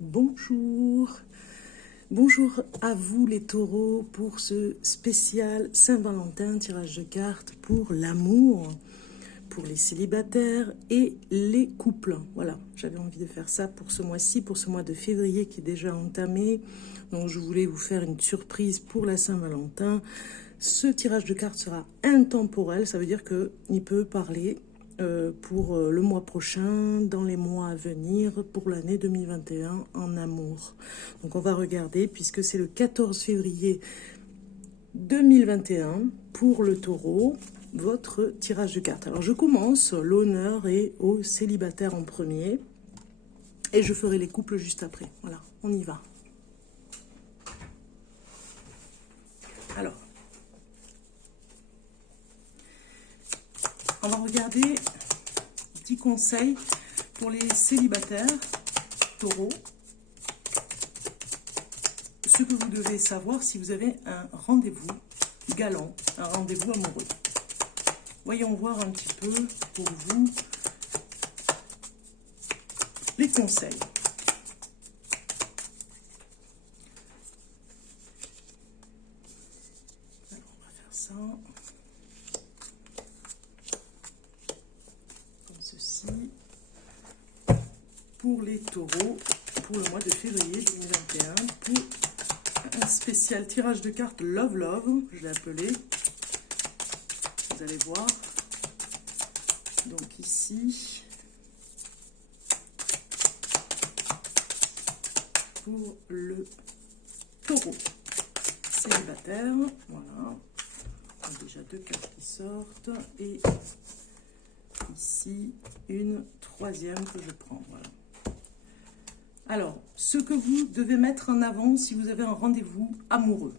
Bonjour, bonjour à vous les taureaux pour ce spécial Saint-Valentin, tirage de cartes pour l'amour, pour les célibataires et les couples. Voilà, j'avais envie de faire ça pour ce mois-ci, pour ce mois de février qui est déjà entamé. Donc je voulais vous faire une surprise pour la Saint-Valentin. Ce tirage de cartes sera intemporel, ça veut dire qu'il peut parler pour le mois prochain, dans les mois à venir, pour l'année 2021 en amour. Donc on va regarder, puisque c'est le 14 février 2021 pour le taureau, votre tirage de cartes. Alors je commence, l'honneur est aux célibataires en premier, et je ferai les couples juste après. Voilà, on y va. Alors, on va regarder petit conseil pour les célibataires taureaux. Ce que vous devez savoir si vous avez un rendez-vous galant, un rendez-vous amoureux. Voyons voir un petit peu pour vous les conseils. Alors, on va faire ça. Ceci pour les taureaux pour le mois de février 2021 pour un spécial tirage de cartes Love Love, je l'ai appelé, vous allez voir. Donc ici pour le taureau célibataire, voilà, il y a déjà deux cartes qui sortent et ici une troisième que je prends, voilà. Alors, ce que vous devez mettre en avant si vous avez un rendez-vous amoureux,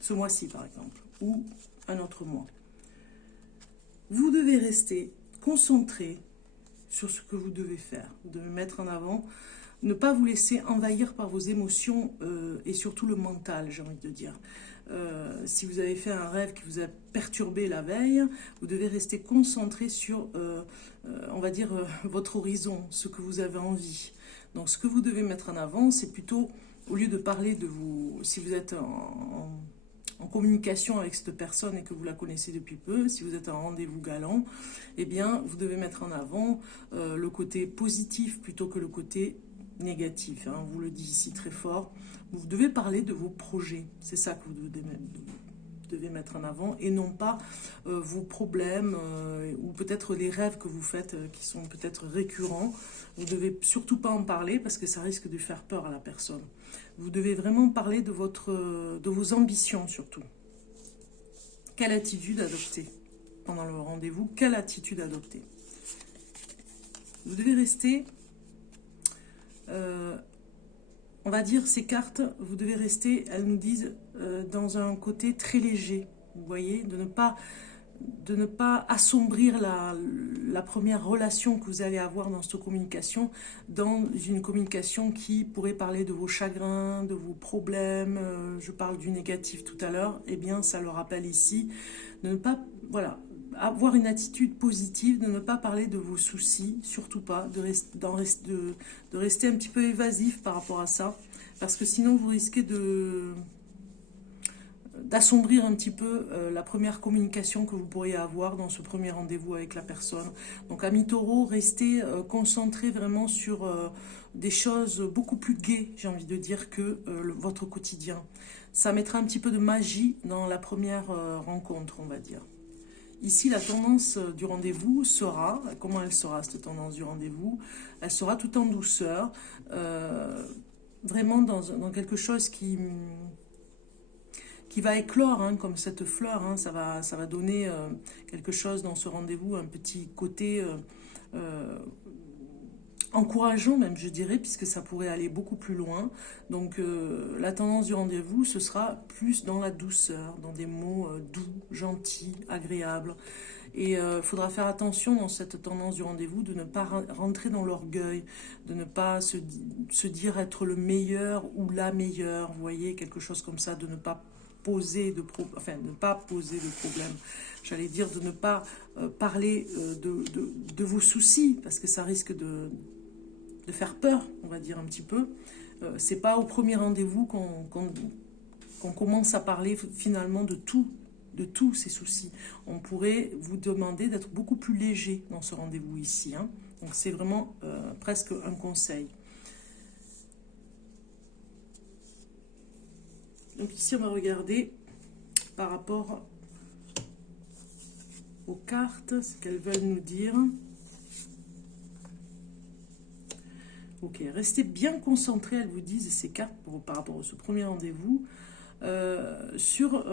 ce mois-ci par exemple, ou un autre mois, vous devez rester concentré sur ce que vous devez faire. Vous devez mettre en avant, ne pas vous laisser envahir par vos émotions et surtout le mental, j'ai envie de dire. Si vous avez fait un rêve qui vous a perturbé la veille, vous devez rester concentré sur, on va dire, votre horizon, ce que vous avez envie. Donc ce que vous devez mettre en avant, c'est plutôt, au lieu de parler de vous, si vous êtes en communication avec cette personne et que vous la connaissez depuis peu, si vous êtes en rendez-vous galant, eh bien vous devez mettre en avant le côté positif plutôt que le côté négatif, hein. On vous le dit ici très fort. Vous devez parler de vos projets, c'est ça que vous devez mettre en avant, et non pas vos problèmes ou peut-être les rêves que vous faites qui sont peut-être récurrents. Vous ne devez surtout pas en parler parce que ça risque de faire peur à la personne. Vous devez vraiment parler de vos ambitions surtout. Quelle attitude adopter pendant le rendez-vous? Quelle attitude adopter? Vous devez rester... on va dire ces cartes, vous devez rester, elles nous disent, dans un côté très léger. Vous voyez, de ne pas assombrir la première relation que vous allez avoir dans cette communication, dans une communication qui pourrait parler de vos chagrins, de vos problèmes, je parle du négatif tout à l'heure, eh bien ça le rappelle ici, de ne pas, voilà, avoir une attitude positive, de ne pas parler de vos soucis, surtout pas, de rester un petit peu évasif par rapport à ça, parce que sinon vous risquez d'assombrir un petit peu la première communication que vous pourriez avoir dans ce premier rendez-vous avec la personne. Donc amis taureaux, restez concentrés vraiment sur des choses beaucoup plus gaies, j'ai envie de dire, que votre quotidien. Ça mettra un petit peu de magie dans la première rencontre, on va dire. Ici, la tendance du rendez-vous sera, comment elle sera cette tendance du rendez-vous? Elle sera tout en douceur, vraiment dans quelque chose qui va éclore, hein, comme cette fleur, hein, ça va donner quelque chose dans ce rendez-vous, un petit côté encourageant même, je dirais, puisque ça pourrait aller beaucoup plus loin. Donc la tendance du rendez-vous, ce sera plus dans la douceur, dans des mots doux, gentils, agréables. Et il faudra faire attention dans cette tendance du rendez-vous de ne pas rentrer dans l'orgueil, de ne pas se dire être le meilleur ou la meilleure, vous voyez, quelque chose comme ça, de ne pas poser de problème. J'allais dire de ne pas parler de vos soucis, parce que ça risque de faire peur, on va dire un petit peu. C'est pas au premier rendez-vous qu'on commence à parler finalement de tous ces soucis. On pourrait vous demander d'être beaucoup plus léger dans ce rendez-vous ici, hein. Donc c'est vraiment presque un conseil. Donc ici on va regarder par rapport aux cartes, ce qu'elles veulent nous dire. Ok, restez bien concentrés, elles vous disent, ces cartes par rapport à ce premier rendez-vous, sur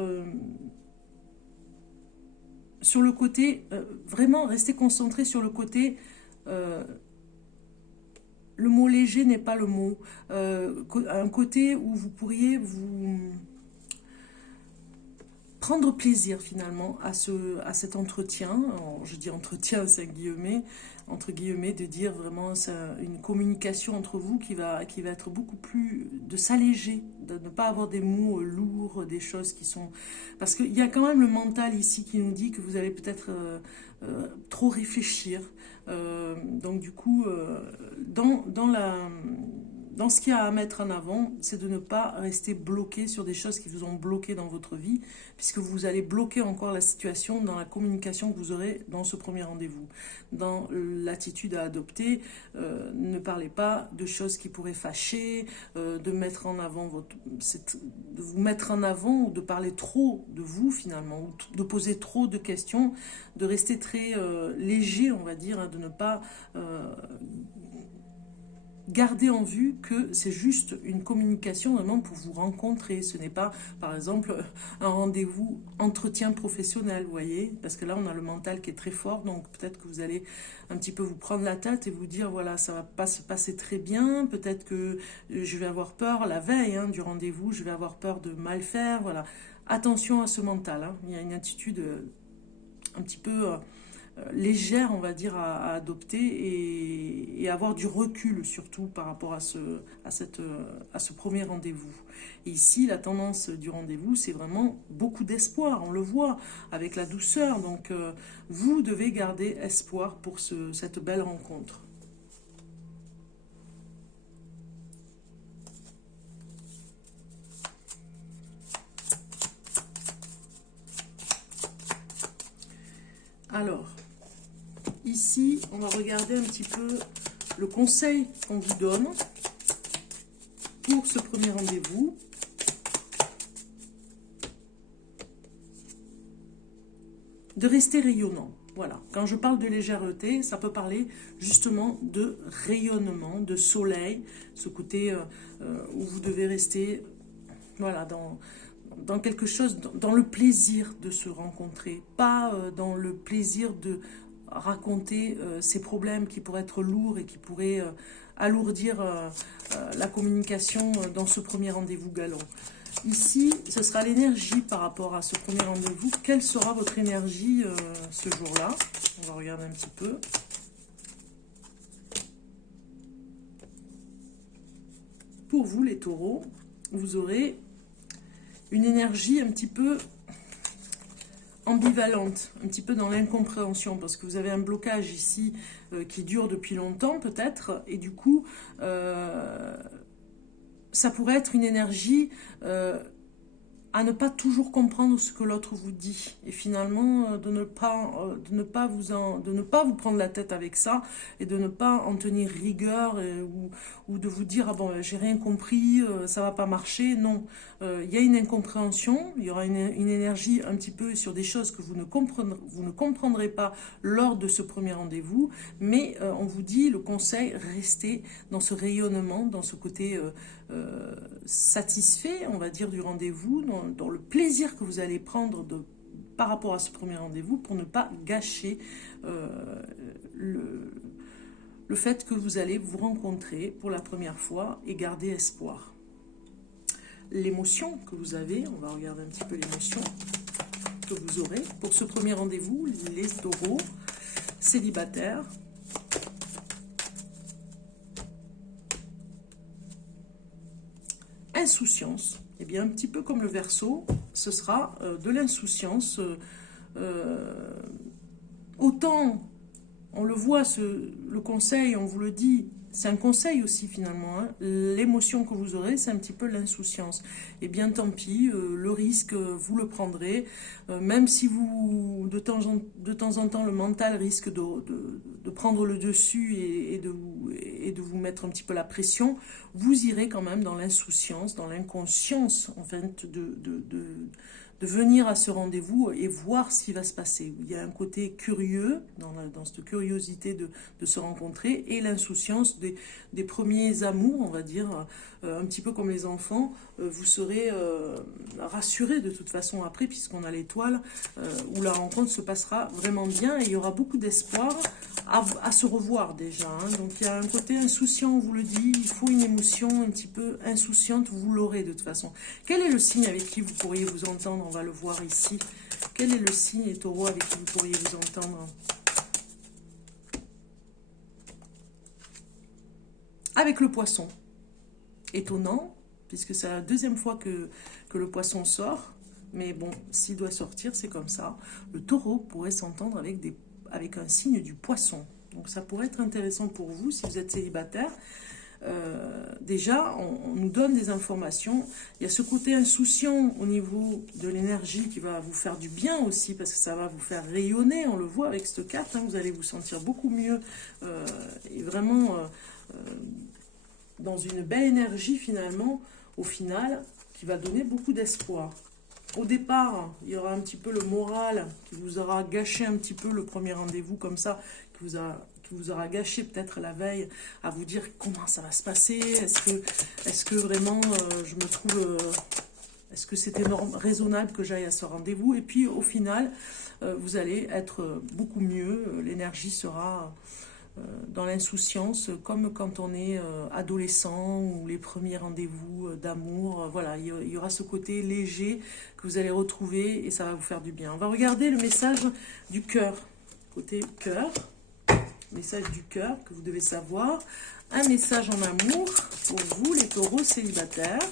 le côté, vraiment restez concentrés sur le côté, le mot léger n'est pas le mot, un côté où vous pourriez vous prendre plaisir finalement à cet entretien. Alors, je dis entretien, c'est entre guillemets, de dire vraiment une communication entre vous qui va être beaucoup plus de s'alléger, de ne pas avoir des mots lourds, des choses qui sont... Parce qu'il y a quand même le mental ici qui nous dit que vous allez peut-être trop réfléchir. Donc du coup, dans ce qu'il y a à mettre en avant, c'est de ne pas rester bloqué sur des choses qui vous ont bloqué dans votre vie, puisque vous allez bloquer encore la situation dans la communication que vous aurez dans ce premier rendez-vous. Dans l'attitude à adopter, ne parlez pas de choses qui pourraient fâcher, de mettre en avant de vous mettre en avant ou de parler trop de vous finalement, ou de poser trop de questions, de rester très léger, on va dire, hein, de ne pas... Gardez en vue que c'est juste une communication vraiment pour vous rencontrer. Ce n'est pas, par exemple, un rendez-vous entretien professionnel, vous voyez. Parce que là, on a le mental qui est très fort. Donc, peut-être que vous allez un petit peu vous prendre la tête et vous dire, voilà, ça va pas se passer très bien. Peut-être que je vais avoir peur la veille hein, du rendez-vous. Je vais avoir peur de mal faire. Voilà. Attention à ce mental. Hein. Il y a une attitude un petit peu... légère, on va dire, à adopter et avoir du recul surtout par rapport à ce premier rendez-vous. Et ici, la tendance du rendez-vous, c'est vraiment beaucoup d'espoir, on le voit, avec la douceur. Donc, vous devez garder espoir pour cette belle rencontre. Alors, ici, on va regarder un petit peu le conseil qu'on vous donne pour ce premier rendez-vous. De rester rayonnant. Voilà. Quand je parle de légèreté, ça peut parler justement de rayonnement, de soleil, ce côté où vous devez rester voilà, dans quelque chose, dans le plaisir de se rencontrer, pas dans le plaisir de raconter ces problèmes qui pourraient être lourds et qui pourraient alourdir la communication dans ce premier rendez-vous galant. Ici, ce sera l'énergie par rapport à ce premier rendez-vous. Quelle sera votre énergie ce jour-là? On va regarder un petit peu. Pour vous, les taureaux, vous aurez une énergie un petit peu ambivalente, un petit peu dans l'incompréhension, parce que vous avez un blocage ici qui dure depuis longtemps peut-être, et du coup, ça pourrait être une énergie à ne pas toujours comprendre ce que l'autre vous dit, et finalement de ne pas vous prendre la tête avec ça, et de ne pas en tenir rigueur, ou de vous dire ah bon j'ai rien compris, ça va pas marcher. Non, il y a une incompréhension, il y aura une énergie un petit peu sur des choses que vous ne comprendrez pas lors de ce premier rendez-vous, mais on vous dit le conseil, restez dans ce rayonnement, dans ce côté satisfait, on va dire, du rendez-vous, dans le plaisir que vous allez prendre par rapport à ce premier rendez-vous, pour ne pas gâcher le fait que vous allez vous rencontrer pour la première fois et garder espoir. L'émotion que vous avez, on va regarder un petit peu l'émotion que vous aurez pour ce premier rendez-vous, les taureaux célibataires. Insouciance, et bien un petit peu comme le Verseau, ce sera de l'insouciance. Autant on le voit, le conseil, on vous le dit, c'est un conseil aussi finalement, hein. L'émotion que vous aurez, c'est un petit peu l'insouciance. Et bien tant pis, le risque, vous le prendrez, même si vous, de temps en temps, le mental risque de prendre le dessus et de vous mettre un petit peu la pression, vous irez quand même dans l'insouciance, dans l'inconscience, en fait, de venir à ce rendez-vous et voir ce qui va se passer. Il y a un côté curieux, dans cette curiosité de se rencontrer, et l'insouciance des premiers amours, on va dire, un petit peu comme les enfants. Vous serez rassurés de toute façon après, puisqu'on a l'étoile, où la rencontre se passera vraiment bien, et il y aura beaucoup d'espoir à se revoir déjà, hein. Donc il y a un côté insouciant, on vous le dit, il faut une émotion un petit peu insouciante, vous l'aurez de toute façon. Quel est le signe avec qui vous pourriez vous entendre? On va le voir ici. Quel est le signe, les taureaux, avec qui vous pourriez vous entendre? Avec le poisson. Étonnant, puisque c'est la deuxième fois que le poisson sort. Mais bon, s'il doit sortir, c'est comme ça. Le taureau pourrait s'entendre avec un signe du poisson. Donc ça pourrait être intéressant pour vous si vous êtes célibataire. Déjà, on nous donne des informations. Il y a ce côté insouciant au niveau de l'énergie qui va vous faire du bien aussi, parce que ça va vous faire rayonner. On le voit avec cette carte, hein, vous allez vous sentir beaucoup mieux et vraiment dans une belle énergie finalement, au final, qui va donner beaucoup d'espoir. Au départ, il y aura un petit peu le moral qui vous aura gâché un petit peu le premier rendez-vous comme ça, qui vous aura gâché peut-être la veille à vous dire comment ça va se passer, est-ce que vraiment je me trouve, est-ce que c'était raisonnable que j'aille à ce rendez-vous, et puis au final, vous allez être beaucoup mieux, l'énergie sera dans l'insouciance, comme quand on est adolescent ou les premiers rendez-vous d'amour. Voilà, il y aura ce côté léger que vous allez retrouver et ça va vous faire du bien. On va regarder le message du cœur. Côté cœur, message du cœur que vous devez savoir. Un message en amour pour vous, les taureaux célibataires.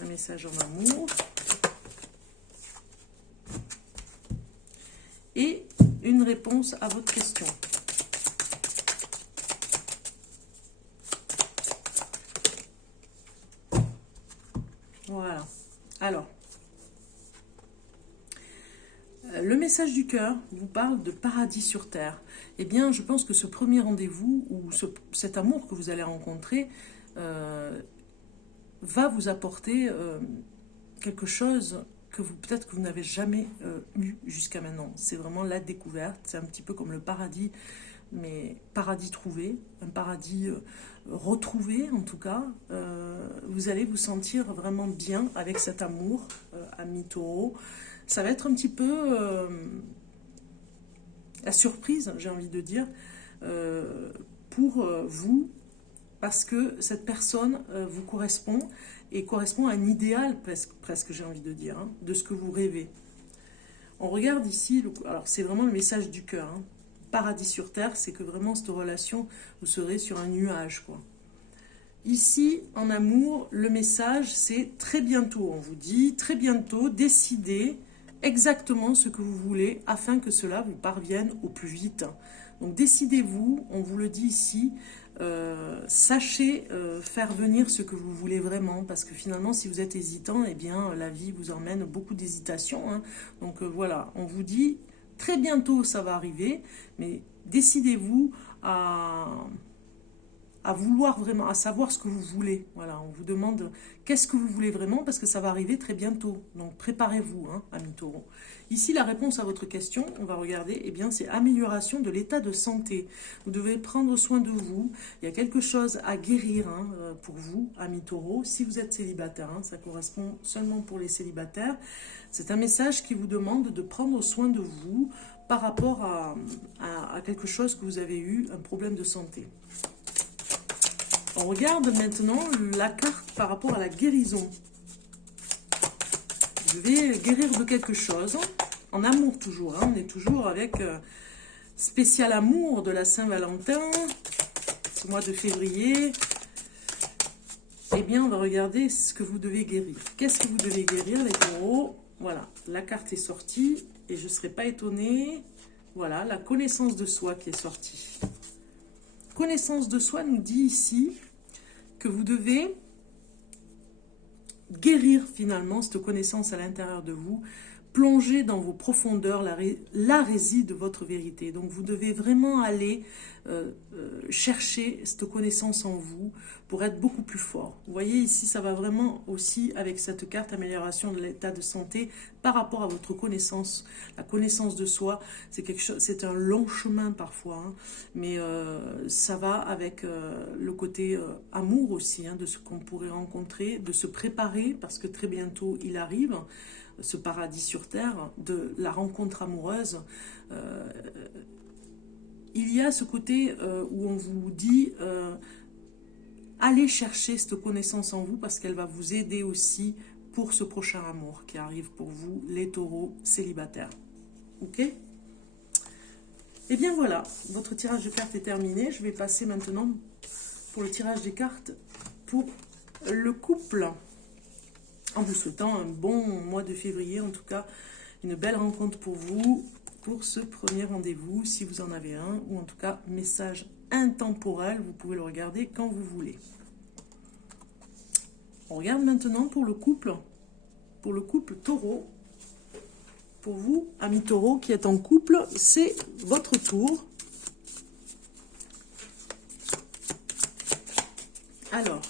Un message en amour. Et une réponse à votre question. Voilà. Alors, le message du cœur vous parle de paradis sur terre. Eh bien, je pense que ce premier rendez-vous ou cet amour que vous allez rencontrer va vous apporter quelque chose que peut-être que vous n'avez jamais eu jusqu'à maintenant. C'est vraiment la découverte. C'est un petit peu comme le paradis, mais paradis trouvé, un paradis retrouvé en tout cas. Vous allez vous sentir vraiment bien avec cet amour, ami taureau. Ça va être un petit peu la surprise, j'ai envie de dire, pour vous, parce que cette personne vous correspond et correspond à un idéal, presque j'ai envie de dire, hein, de ce que vous rêvez. On regarde ici, alors c'est vraiment le message du cœur, hein. Paradis sur terre, c'est que vraiment cette relation, vous serez sur un nuage, quoi. Ici, en amour, le message, c'est très bientôt. On vous dit très bientôt, décidez exactement ce que vous voulez afin que cela vous parvienne au plus vite. Donc décidez-vous, on vous le dit ici, sachez faire venir ce que vous voulez vraiment, parce que finalement, si vous êtes hésitant, eh bien, la vie vous emmène beaucoup d'hésitation, hein. Donc voilà, on vous dit très bientôt ça va arriver, mais décidez-vous à vouloir vraiment, à savoir ce que vous voulez. Voilà, on vous demande qu'est-ce que vous voulez vraiment, parce que ça va arriver très bientôt. Donc préparez-vous, hein, amis taureaux. Ici, la réponse à votre question, on va regarder, eh bien, c'est amélioration de l'état de santé. Vous devez prendre soin de vous. Il y a quelque chose à guérir, hein, pour vous, amis taureaux. Si vous êtes célibataire, hein, ça correspond seulement pour les célibataires. C'est un message qui vous demande de prendre soin de vous par rapport à quelque chose que vous avez eu, un problème de santé. On regarde maintenant la carte par rapport à la guérison. Vous devez guérir de quelque chose, en amour toujours, hein. On est toujours avec spécial amour de la Saint-Valentin, ce mois de février. Eh bien, on va regarder ce que vous devez guérir. Qu'est-ce que vous devez guérir, les taureaux? Voilà, la carte est sortie et je ne serais pas étonnée. Voilà, la connaissance de soi qui est sortie. connaissance de soi nous dit ici que vous devez guérir finalement cette connaissance à l'intérieur de vous, plonger dans vos profondeurs la réside de votre vérité. Donc vous devez vraiment aller chercher cette connaissance en vous pour être beaucoup plus fort. Vous voyez ici, ça va vraiment aussi avec cette carte amélioration de l'état de santé par rapport à votre connaissance. La connaissance de soi, c'est quelque chose, c'est un long chemin parfois, hein, mais ça va avec le côté amour aussi, hein, de ce qu'on pourrait rencontrer, de se préparer parce que très bientôt il arrive. Ce paradis sur terre, de la rencontre amoureuse, il y a ce côté où on vous dit allez chercher cette connaissance en vous parce qu'elle va vous aider aussi pour ce prochain amour qui arrive pour vous, les taureaux célibataires. Ok? Et bien voilà, votre tirage de cartes est terminé. Je vais passer maintenant pour le tirage des cartes pour le couple. En vous souhaitant un bon mois de février, en tout cas, une belle rencontre pour vous, pour ce premier rendez-vous, si vous en avez un, ou en tout cas, message intemporel, vous pouvez le regarder quand vous voulez. On regarde maintenant pour le couple taureau. Pour vous, amis taureaux qui êtes en couple, c'est votre tour. Alors,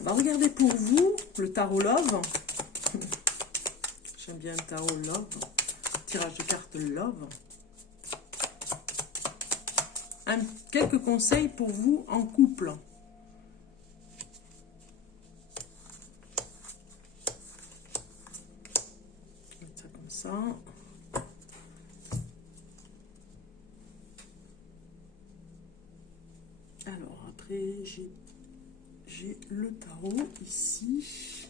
on va regarder pour vous le tarot Love. J'aime bien le tarot Love. Tirage de cartes Love. Quelques conseils pour vous en couple. Je vais mettre ça comme ça. Alors après, j'ai le tarot ici.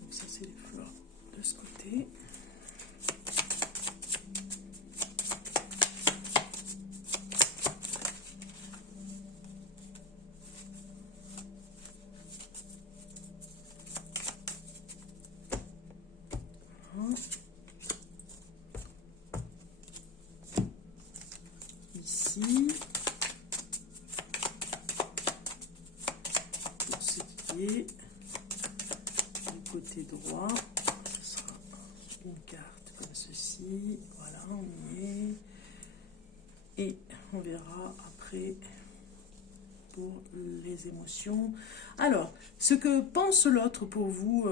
Donc ça c'est les fleurs de ce côté. Voilà. Ici, pour ce qui est du côté droit, ce sera une carte comme ceci. Voilà, on y est. Et on verra après pour les émotions. Alors, ce que pense l'autre pour vous,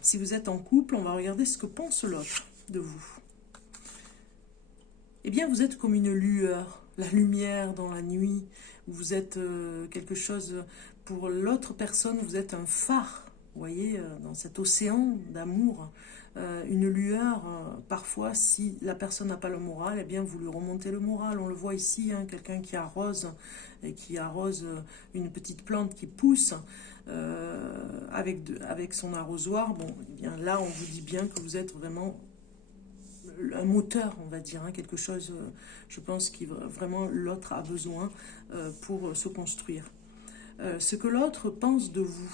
si vous êtes en couple, on va regarder ce que pense l'autre de vous. Eh bien, vous êtes comme une lueur, la lumière dans la nuit. Vous êtes quelque chose, pour l'autre personne, vous êtes un phare, vous voyez, dans cet océan d'amour. Une lueur, parfois, si la personne n'a pas le moral, eh bien, vous lui remontez le moral. On le voit ici, hein, quelqu'un qui arrose, et qui arrose une petite plante qui pousse avec son arrosoir. Bon, eh bien, là, on vous dit bien que vous êtes vraiment un moteur, on va dire, hein, quelque chose, je pense, qui vraiment l'autre a besoin pour se construire. Ce que l'autre pense de vous,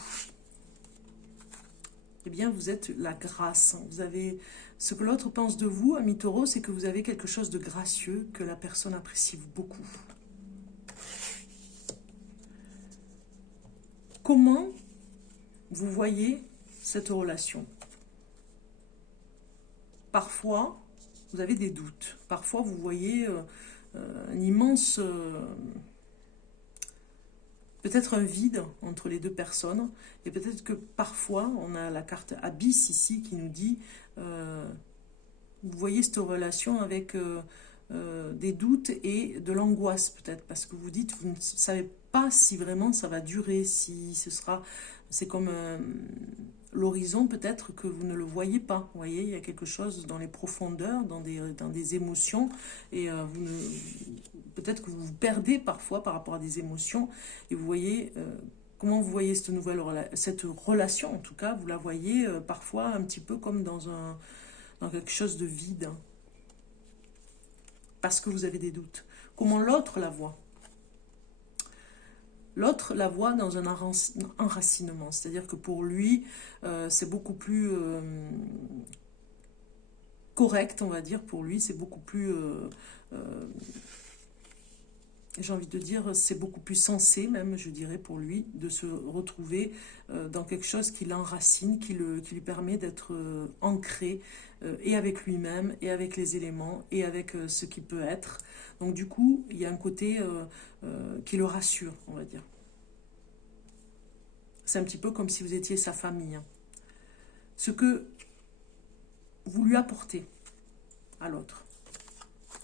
eh bien, vous êtes la grâce. Vous avez, ce que l'autre pense de vous, ami taureau, c'est que vous avez quelque chose de gracieux, que la personne apprécie beaucoup. Comment vous voyez cette relation? Parfois, vous avez des doutes. Parfois, vous voyez un immense... peut-être un vide entre les deux personnes. Et peut-être que parfois, on a la carte Abysse ici qui nous dit... vous voyez cette relation avec des doutes et de l'angoisse peut-être. Parce que vous dites, vous ne savez pas si vraiment ça va durer, si ce sera... C'est comme... l'horizon, peut-être que vous ne le voyez pas. Vous voyez, il y a quelque chose dans les profondeurs, dans des émotions, et peut-être que vous vous perdez parfois par rapport à des émotions, et vous voyez, comment vous voyez cette relation, en tout cas, vous la voyez parfois un petit peu comme dans quelque chose de vide, hein, parce que vous avez des doutes. Comment l'autre la voit? L'autre la voit dans un enracinement, c'est-à-dire que pour lui, c'est beaucoup plus correct, on va dire, pour lui, c'est beaucoup plus, j'ai envie de dire, c'est beaucoup plus sensé même, je dirais, pour lui, de se retrouver dans quelque chose qui l'enracine, qui lui permet d'être ancré et avec lui-même, et avec les éléments, et avec ce qui peut être. Donc du coup, il y a un côté qui le rassure, on va dire. C'est un petit peu comme si vous étiez sa famille. Hein. Ce que vous lui apportez à l'autre,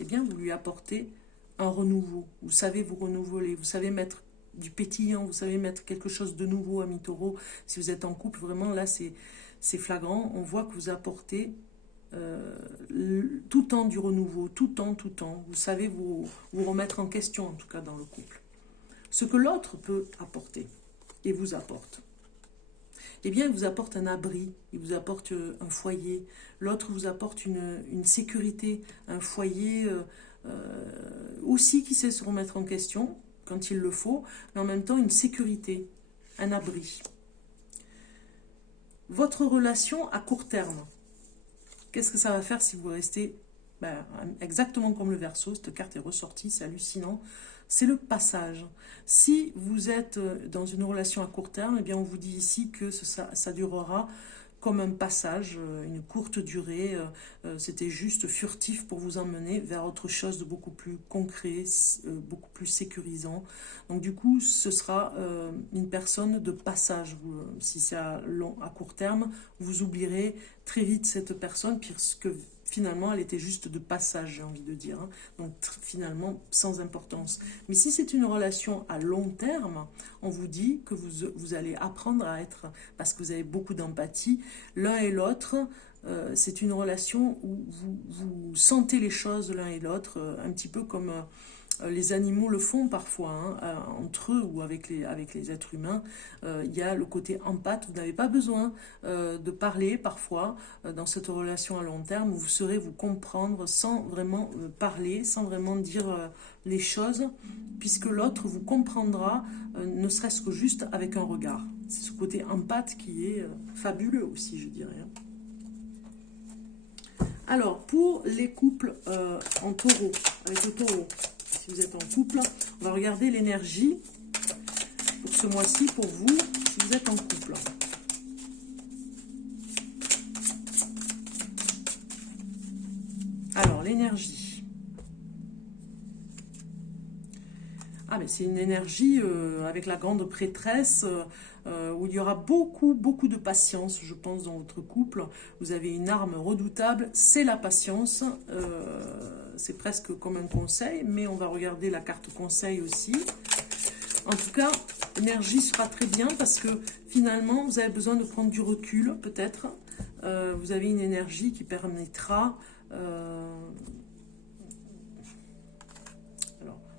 eh bien, vous lui apportez un renouveau. Vous savez vous renouveler, vous savez mettre du pétillant, vous savez mettre quelque chose de nouveau, ami Taureau. Si vous êtes en couple, vraiment, là, c'est flagrant. On voit que vous apportez tout le temps du renouveau, tout le temps. Vous savez vous remettre en question, en tout cas, dans le couple. Ce que l'autre peut apporter et vous apporte. Eh bien, il vous apporte un abri, il vous apporte un foyer. L'autre vous apporte une sécurité, un foyer aussi qui sait se remettre en question quand il le faut, mais en même temps une sécurité, un abri. Votre relation à court terme, qu'est-ce que ça va faire si vous restez exactement comme le Verseau? Cette carte est ressortie, c'est hallucinant. C'est le passage. Si vous êtes dans une relation à court terme, eh bien on vous dit ici que ça durera comme un passage, une courte durée. C'était juste furtif pour vous emmener vers autre chose de beaucoup plus concret, beaucoup plus sécurisant. Donc du coup, ce sera une personne de passage. Si c'est à court terme, vous oublierez très vite cette personne, puisque finalement, elle était juste de passage, j'ai envie de dire. Hein. Donc, finalement, sans importance. Mais si c'est une relation à long terme, on vous dit que vous allez apprendre à être, parce que vous avez beaucoup d'empathie, l'un et l'autre, c'est une relation où vous sentez les choses l'un et l'autre, un petit peu comme les animaux le font parfois, hein, entre eux ou avec les êtres humains. Il y a le côté empathe. Vous n'avez pas besoin de parler parfois dans cette relation à long terme. Vous saurez vous comprendre sans vraiment parler, sans vraiment dire les choses, puisque l'autre vous comprendra, ne serait-ce que juste avec un regard. C'est ce côté empathe qui est fabuleux aussi, je dirais. Alors, pour les couples en taureau, avec le taureau, si vous êtes en couple, on va regarder l'énergie pour ce mois-ci, pour vous, si vous êtes en couple. Alors, l'énergie. Ah, mais c'est une énergie avec la grande prêtresse, où il y aura beaucoup de patience, je pense, dans votre couple. Vous avez une arme redoutable, c'est la patience. C'est presque comme un conseil, mais on va regarder la carte conseil aussi. En tout cas, l'énergie sera très bien parce que finalement, vous avez besoin de prendre du recul, peut-être. Vous avez une énergie qui permettra,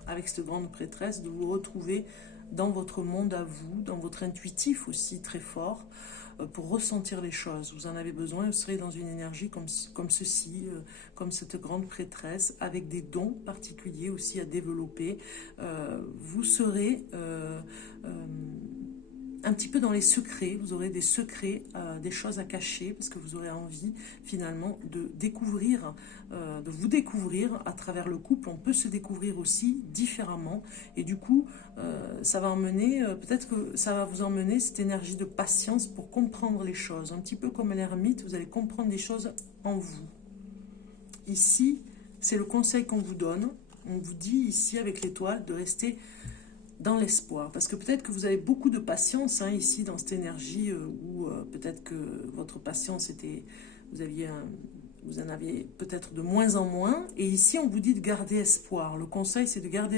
avec cette grande prêtresse, de vous retrouver dans votre monde à vous, dans votre intuitif aussi très fort, pour ressentir les choses. Vous en avez besoin, vous serez dans une énergie comme ceci, comme cette grande prêtresse, avec des dons particuliers aussi à développer. Vous serez un petit peu dans les secrets, vous aurez des secrets, des choses à cacher, parce que vous aurez envie finalement de découvrir, de vous découvrir à travers le couple. On peut se découvrir aussi différemment, et du coup ça va emmener, peut-être que ça va vous emmener cette énergie de patience pour comprendre les choses, un petit peu comme l'ermite, vous allez comprendre des choses en vous. Ici, c'est le conseil qu'on vous donne, on vous dit ici avec l'étoile de rester dans l'espoir, parce que peut-être que vous avez beaucoup de patience ici dans cette énergie, où peut-être que votre patience était, vous en avez peut-être de moins en moins, et ici on vous dit de garder espoir. Le conseil, c'est de garder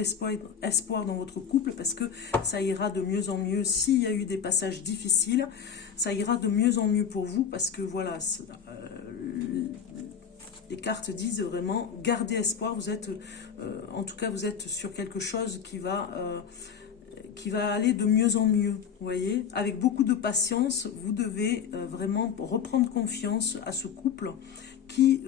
espoir dans votre couple, parce que ça ira de mieux en mieux. S'il y a eu des passages difficiles, ça ira de mieux en mieux pour vous, parce que voilà, les cartes disent vraiment garder espoir. Vous êtes, en tout cas, vous êtes sur quelque chose qui va aller de mieux en mieux. Vous voyez, avec beaucoup de patience, vous devez vraiment reprendre confiance à ce couple qui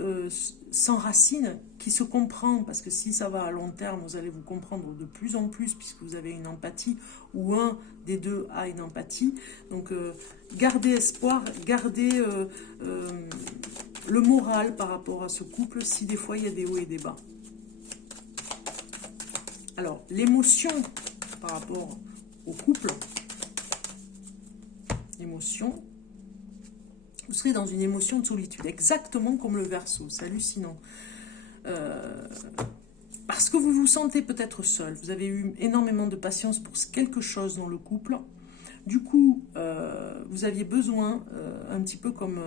s'enracine, qui se comprend, parce que si ça va à long terme, vous allez vous comprendre de plus en plus, puisque vous avez une empathie, ou un des deux a une empathie. Donc, gardez espoir, gardez le moral par rapport à ce couple, si des fois il y a des hauts et des bas. Alors, l'émotion par rapport au couple, l'émotion, vous serez dans une émotion de solitude, exactement comme le Verseau, c'est hallucinant. Parce que vous vous sentez peut-être seul, vous avez eu énormément de patience pour quelque chose dans le couple, du coup, vous aviez besoin, un petit peu comme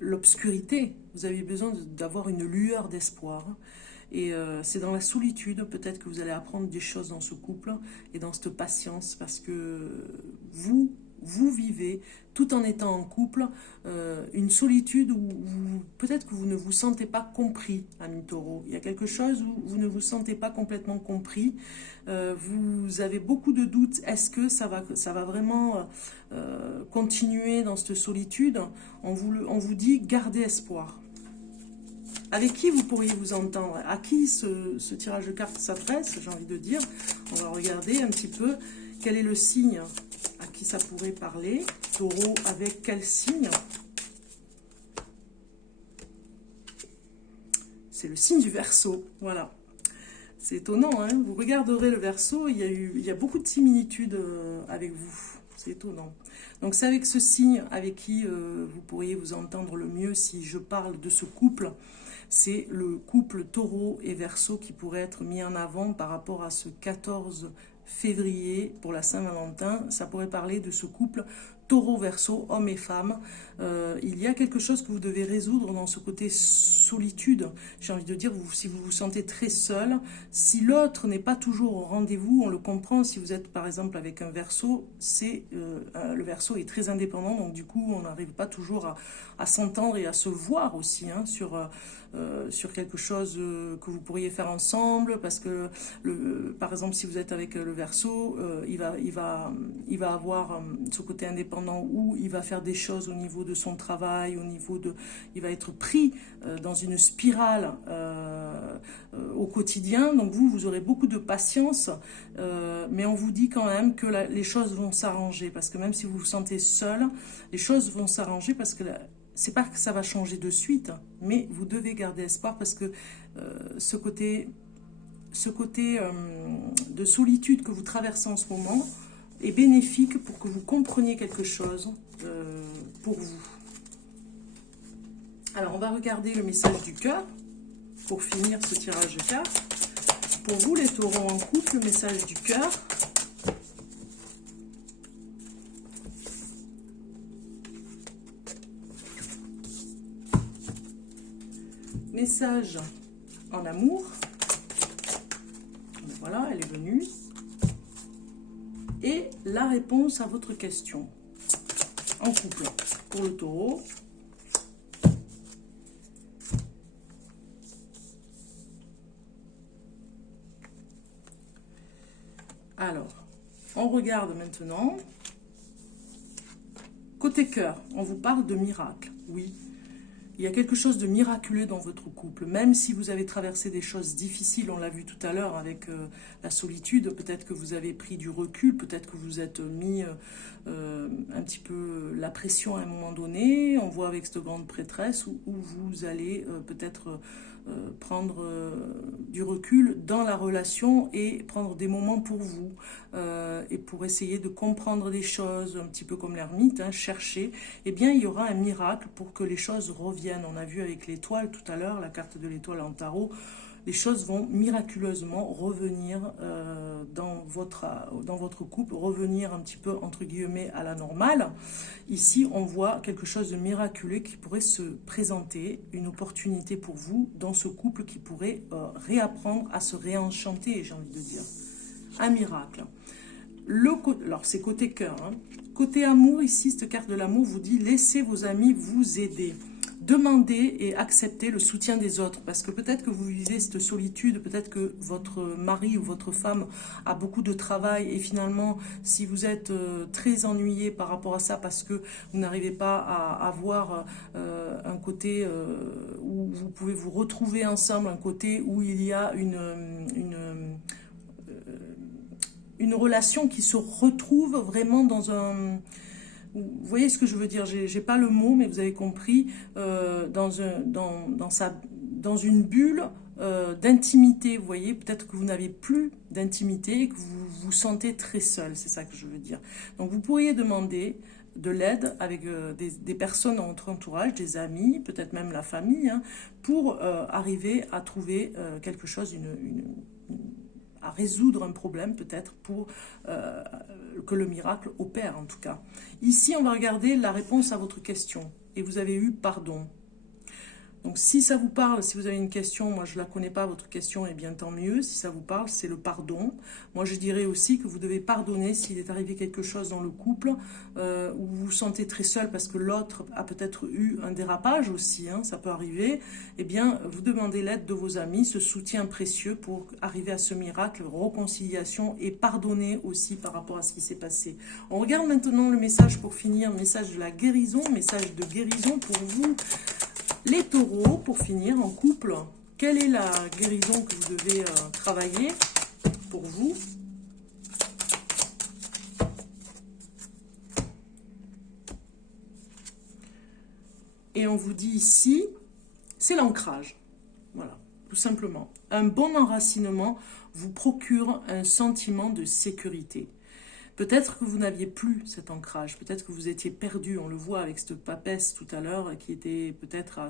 l'obscurité, vous avez besoin d'avoir une lueur d'espoir. Et c'est dans la solitude peut-être que vous allez apprendre des choses dans ce couple et dans cette patience, parce que vous vivez, tout en étant en couple, une solitude où peut-être que vous ne vous sentez pas compris, ami Taureau. Il y a quelque chose où vous ne vous sentez pas complètement compris. Vous avez beaucoup de doutes. Est-ce que ça va vraiment continuer dans cette solitude? On vous dit, gardez espoir. Avec qui vous pourriez vous entendre? À qui ce tirage de cartes s'adresse, j'ai envie de dire. On va regarder un petit peu quel est le signe à qui ça pourrait parler. Taureau avec quel signe? C'est le signe du Verseau, voilà. C'est étonnant, hein? Vous regarderez le Verseau, il y a beaucoup de similitudes avec vous. C'est étonnant. Donc c'est avec ce signe avec qui vous pourriez vous entendre le mieux si je parle de ce couple. C'est le couple Taureau et Verseau qui pourrait être mis en avant par rapport à ce 14 février pour la Saint-Valentin. Ça pourrait parler de ce couple Taureau-Verseau, homme et femme. Il y a quelque chose que vous devez résoudre dans ce côté solitude. J'ai envie de dire, si vous vous sentez très seul, si l'autre n'est pas toujours au rendez-vous, on le comprend. Si vous êtes par exemple avec un Verseau, le Verseau est très indépendant, donc du coup on n'arrive pas toujours à s'entendre et à se voir aussi sur quelque chose que vous pourriez faire ensemble, parce que par exemple si vous êtes avec le Verseau, il va avoir ce côté indépendant où il va faire des choses au niveau de son travail, il va être pris dans une spirale au quotidien. Donc vous aurez beaucoup de patience, mais on vous dit quand même que les choses vont s'arranger, parce que même si vous vous sentez seul, les choses vont s'arranger, parce que c'est pas que ça va changer de suite, mais vous devez garder espoir, parce que ce côté de solitude que vous traversez en ce moment est bénéfique pour que vous compreniez quelque chose pour vous. Alors, on va regarder le message du cœur pour finir ce tirage de cartes. Pour vous, les taureaux en couple, le message du cœur. Message en amour. Voilà, elle est venue. Et la réponse à votre question en couple pour le taureau. Alors, on regarde maintenant. Côté cœur, on vous parle de miracle. Oui, il y a quelque chose de miraculeux dans votre couple. Même si vous avez traversé des choses difficiles, on l'a vu tout à l'heure avec la solitude, peut-être que vous avez pris du recul, peut-être que vous êtes mis un petit peu la pression à un moment donné. On voit avec cette grande prêtresse où vous allez peut-être prendre du recul dans la relation et prendre des moments pour vous et pour essayer de comprendre les choses, un petit peu comme l'ermite, hein, chercher. Eh bien, il y aura un miracle pour que les choses reviennent. On a vu avec l'étoile tout à l'heure, la carte de l'étoile en tarot, les choses vont miraculeusement revenir dans votre couple, revenir un petit peu, entre guillemets, à la normale. Ici, on voit quelque chose de miraculeux qui pourrait se présenter, une opportunité pour vous dans ce couple qui pourrait réapprendre à se réenchanter, j'ai envie de dire. Un miracle. Alors, c'est côté cœur. Hein. Côté amour, ici, cette carte de l'amour vous dit « Laissez vos amis vous aider ». demandez et acceptez le soutien des autres, parce que peut-être que vous vivez cette solitude, peut-être que votre mari ou votre femme a beaucoup de travail, et finalement, si vous êtes très ennuyé par rapport à ça, parce que vous n'arrivez pas à avoir un côté où vous pouvez vous retrouver ensemble, un côté où il y a une relation qui se retrouve vraiment dans un... Vous voyez ce que je veux dire, j'ai pas le mot, mais vous avez compris, dans une bulle d'intimité. Vous voyez, peut-être que vous n'avez plus d'intimité et que vous vous sentez très seul, c'est ça que je veux dire. Donc vous pourriez demander de l'aide avec des personnes dans votre entourage, des amis, peut-être même la famille, hein, pour arriver à trouver quelque chose, à résoudre un problème peut-être pour que le miracle opère en tout cas. Ici, on va regarder la réponse à votre question. Et vous avez eu pardon. Donc si ça vous parle, si vous avez une question, moi je ne la connais pas, votre question, et bien tant mieux. Si ça vous parle, c'est le pardon. Moi je dirais aussi que vous devez pardonner s'il est arrivé quelque chose dans le couple, où vous vous sentez très seul parce que l'autre a peut-être eu un dérapage aussi, hein, ça peut arriver. Eh bien, vous demandez l'aide de vos amis, ce soutien précieux pour arriver à ce miracle, réconciliation et pardonner aussi par rapport à ce qui s'est passé. On regarde maintenant le message pour finir, message de la guérison, message de guérison pour vous. Les taureaux, pour finir, en couple, quelle est la guérison que vous devez travailler pour vous? Et on vous dit ici, c'est l'ancrage. Voilà, tout simplement. Un bon enracinement vous procure un sentiment de sécurité. Peut-être que vous n'aviez plus cet ancrage, peut-être que vous étiez perdu, on le voit avec cette papesse tout à l'heure, qui était peut-être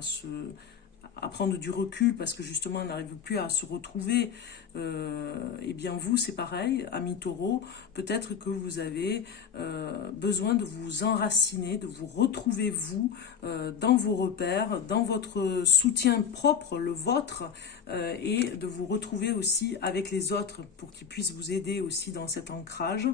à prendre du recul parce que justement elle n'arrive plus à se retrouver. Eh bien vous, c'est pareil, amis taureaux, peut-être que vous avez besoin de vous enraciner, de vous retrouver vous dans vos repères, dans votre soutien propre, le vôtre, et de vous retrouver aussi avec les autres pour qu'ils puissent vous aider aussi dans cet ancrage.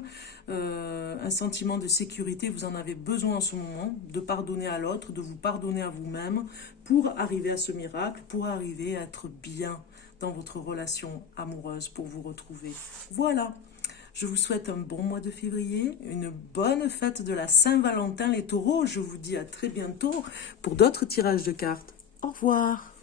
Un sentiment de sécurité, vous en avez besoin en ce moment, de pardonner à l'autre, de vous pardonner à vous-même pour arriver à ce miracle, pour arriver à être bien dans votre relation amoureuse, pour vous retrouver. Voilà, je vous souhaite un bon mois de février, une bonne fête de la Saint-Valentin les taureaux. Je vous dis à très bientôt pour d'autres tirages de cartes. Au revoir.